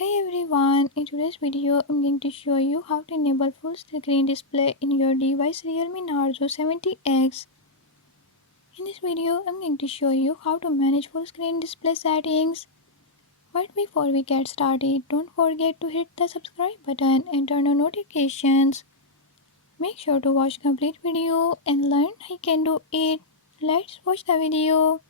Hey everyone, in today's video I'm going to show you how to enable full screen display in your device Realme Narzo 70X. In this video I'm going to show you how to manage full screen display settings. But before we get started, don't forget to hit the subscribe button and turn on notifications. Make sure to watch complete video and learn how you can do it. Let's watch the video.